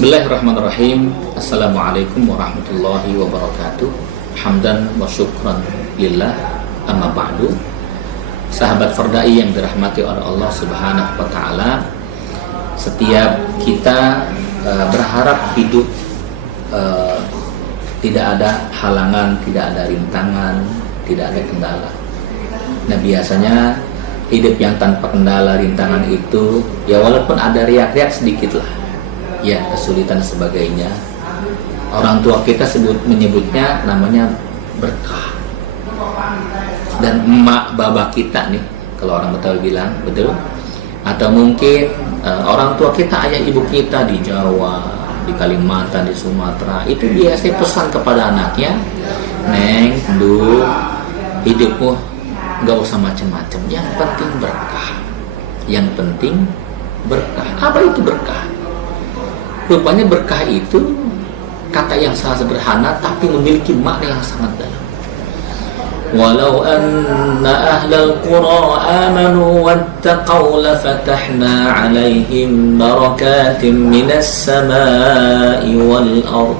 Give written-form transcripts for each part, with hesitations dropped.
Bismillahirrahmanirrahim. Assalamualaikum warahmatullahi wabarakatuh. Hamdan wa syukran lillah, amma ba'du. Sahabat Fardai yang dirahmati oleh Allah Subhanahu wa ta'ala, setiap kita berharap hidup tidak ada halangan, tidak ada rintangan, tidak ada kendala. Nah, biasanya hidup yang tanpa kendala, rintangan itu ya walaupun ada riak-riak sedikit lah, ya kesulitan sebagainya. Orang tua kita menyebutnya namanya berkah. Dan emak baba kita nih, kalau orang Betawi bilang, betul? Atau mungkin orang tua kita, ayah ibu kita di Jawa, di Kalimantan, di Sumatera, itu biasa pesan kepada anaknya, Neng, Du, hidupmu gak usah macam-macam, yang penting berkah. Yang penting berkah. Apa itu berkah? Rupanya berkah itu kata yang sangat sederhana tapi memiliki makna yang sangat dalam. Walau anna ahlal qura amanu wattaqaw lafatahna 'alaihim barakatim minas samai wal ard.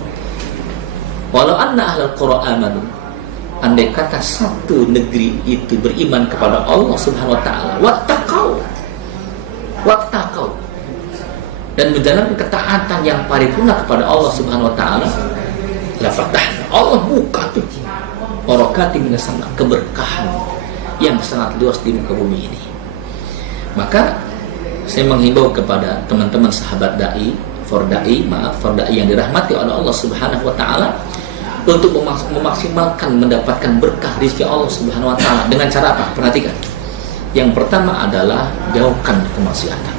Walau anna ahlal qura amanu, andai kata satu negeri itu beriman kepada Allah Subhanahu wa taala, wattaqaw dan menjalankan ketaatan yang paripurna kepada Allah Subhanahu wa taala, la fatahna, Allah buka tuh barakatim minas sama, keberkahan yang sangat luas di muka bumi ini. Maka saya menghimbau kepada teman-teman sahabat dai, fardai yang dirahmati oleh Allah Subhanahu wa taala untuk memaksimalkan mendapatkan berkah rezeki Allah Subhanahu wa taala dengan cara apa? Perhatikan. Yang pertama adalah jauhkan kemaksiatan.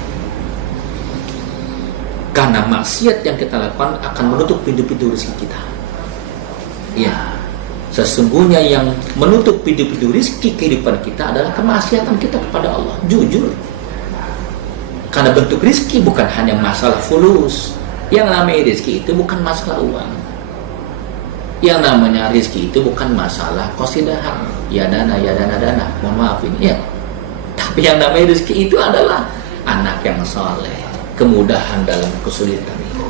Karena maksiat yang kita lakukan akan menutup pintu-pintu rezeki kita. Ya, sesungguhnya yang menutup pintu-pintu rezeki kehidupan kita adalah kemaksiatan kita kepada Allah. Jujur. Karena bentuk rezeki bukan hanya masalah fulus. Yang namanya rezeki itu bukan masalah uang. Yang namanya rezeki itu bukan masalah qasidahan. Ya dana. Mohon maaf ini ya. Tapi yang namanya rezeki itu adalah anak yang saleh, kemudahan dalam kesulitan itu,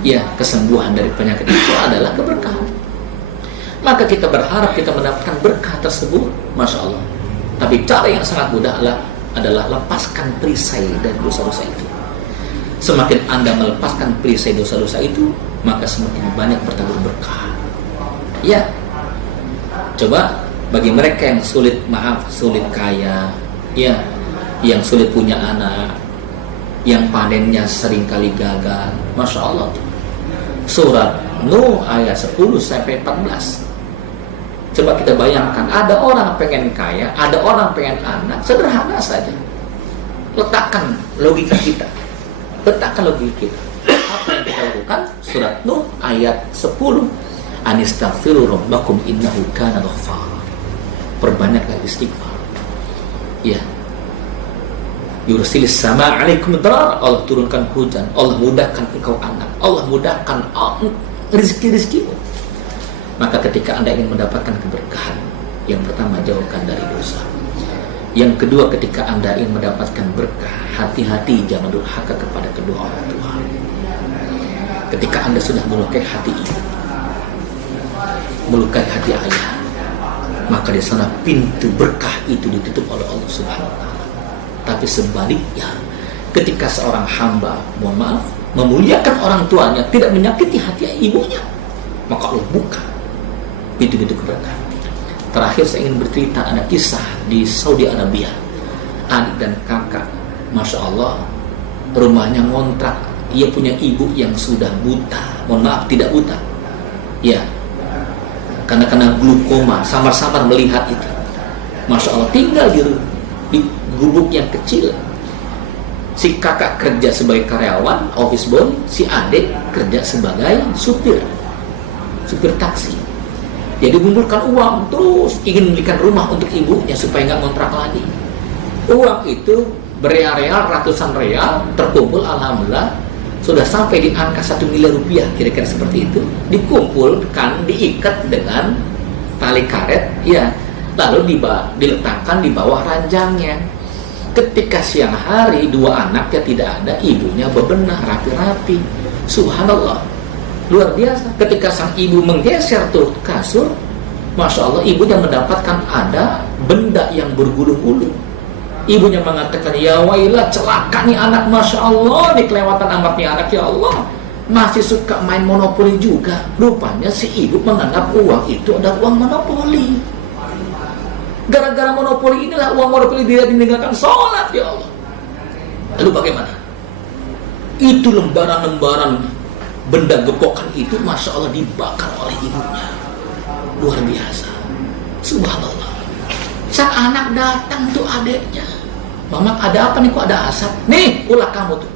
ya kesembuhan dari penyakit itu adalah keberkahan. Maka kita berharap kita mendapatkan berkah tersebut, masya Allah. Tapi cara yang sangat mudah adalah lepaskan perisai dari dosa-dosa itu. Semakin Anda melepaskan perisai dosa-dosa itu, maka semakin banyak bertabur berkah. Ya, coba bagi mereka yang sulit kaya, ya, yang sulit punya anak, yang panennya seringkali gagal, masya Allah. Surat Nuh ayat 10 sampai 14. Coba kita bayangkan, ada orang pengen kaya, ada orang pengen anak, sederhana saja. Letakkan logika kita. Apa yang kita lakukan? Surat Nuh ayat 10. Anistaghfiru rabbakum innahu kana ghaffara. Perbanyaklah istighfar. Ya. Yursilis sama alaikum darar, Allah turunkan hujan, Allah mudahkan engkau anak, Allah mudahkan rezeki-rezekimu. Maka ketika Anda ingin mendapatkan keberkahan, yang pertama jauhkan dari dosa. Yang kedua, ketika Anda ingin mendapatkan berkah, hati-hati jangan durhaka kepada kedua orang tua. Ketika Anda sudah melukai hati ini, melukai hati ayah, maka di sana pintu berkah itu ditutup oleh Allah Subhanahu wa taala. Tapi sebaliknya, ketika seorang hamba, mohon maaf, memuliakan orang tuanya, tidak menyakiti hati ibunya, maka Allah buka pintu-pintu keberkahan. Terakhir saya ingin bercerita, ada kisah di Saudi Arabia. Adik dan kakak, masya Allah, rumahnya ngontrak. Ia punya ibu yang sudah buta, mohon maaf, tidak buta, ya, karena kena glukoma, samar-samar melihat itu. Masya Allah, tinggal di gubuk yang kecil. Si kakak kerja sebagai karyawan, office boy, si adik kerja sebagai supir taksi. Jadi mengumpulkan uang, terus ingin membelikan rumah untuk ibunya supaya nggak ngontrak lagi. Uang itu bereal-real, ratusan real terkumpul, alhamdulillah sudah sampai di angka 1 miliar rupiah, kira-kira seperti itu. Dikumpulkan, diikat dengan tali karet, ya, lalu diletakkan di bawah ranjangnya. Ketika siang hari, dua anaknya tidak ada, ibunya bebenah rapi-rapi. Subhanallah, luar biasa. Ketika sang ibu menggeser tuh kasur, Masya Allah, ibunya mendapatkan ada benda yang bergulung-gulung. Ibunya mengatakan, ya wailah, celaka nih anak, Masya Allah, nih kelewatan amat nih anak, ya Allah, masih suka main monopoli juga. Rupanya si ibu menganggap uang itu adalah uang monopoli. Gara-gara monopoli inilah, uang monopoli dia meninggalkan sholat, ya Allah. Lalu bagaimana? Itu lembaran-lembaran benda gepokan itu, Masya Allah, dibakar oleh ibunya. Luar biasa. Subhanallah. Sang anak datang tuh adeknya, Mama, ada apa nih, kok ada asap? Nih, ulah kamu tuh.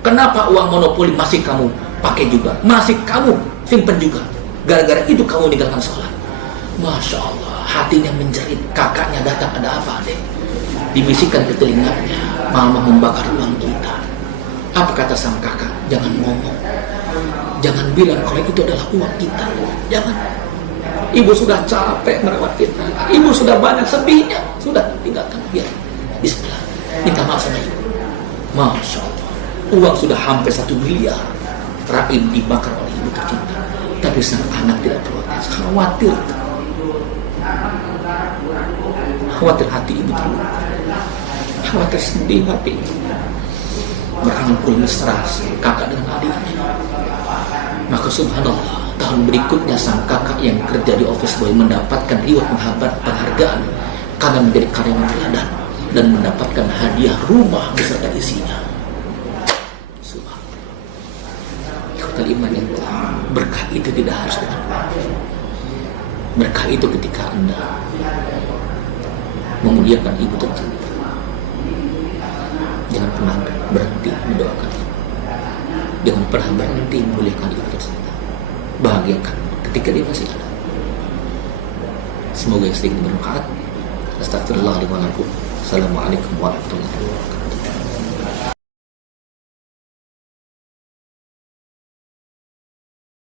Kenapa uang monopoli masih kamu pakai juga? Masih kamu simpen juga? Gara-gara itu kamu meninggalkan sholat. Masya Allah, hatinya menjerit. Kakaknya datang, ada apa adek? Dibisikkan ke telinganya, Mama membakar uang kita. Apa kata sang kakak? Jangan ngomong, jangan bilang kalau itu adalah uang kita. Jangan. Ibu sudah capek merawat kita, ibu sudah banyak sedihnya, sudah tinggalkan, biar. Bismillah, minta maaf sama ibu. Masya Allah, uang sudah hampir 1 miliar raib dibakar oleh ibu tercinta. Tapi sang anak tidak protes, khawatir hati ibu terluka, khawatir sedih hati, merangkul mesra kakak dengan adiknya. Maka subhanallah, tahun berikutnya sang kakak yang kerja di office boy mendapatkan reward penghargaan karena menjadi karyawan teladan dan mendapatkan hadiah rumah beserta isinya. Subhanallah. Ikhwatal iman yang berkah itu tidak harus dengan uang. Berkah itu ketika Anda memuliakan ibu tercinta. Jangan pernah berhenti mendoakan ibu. Jangan pernah berhenti memuliakan ibu tercinta. Bahagiakan ketika dia masih ada. Semoga sedikit bermanfaat. Astagfirullahaladzim. Assalamualaikum warahmatullahi wabarakatuh.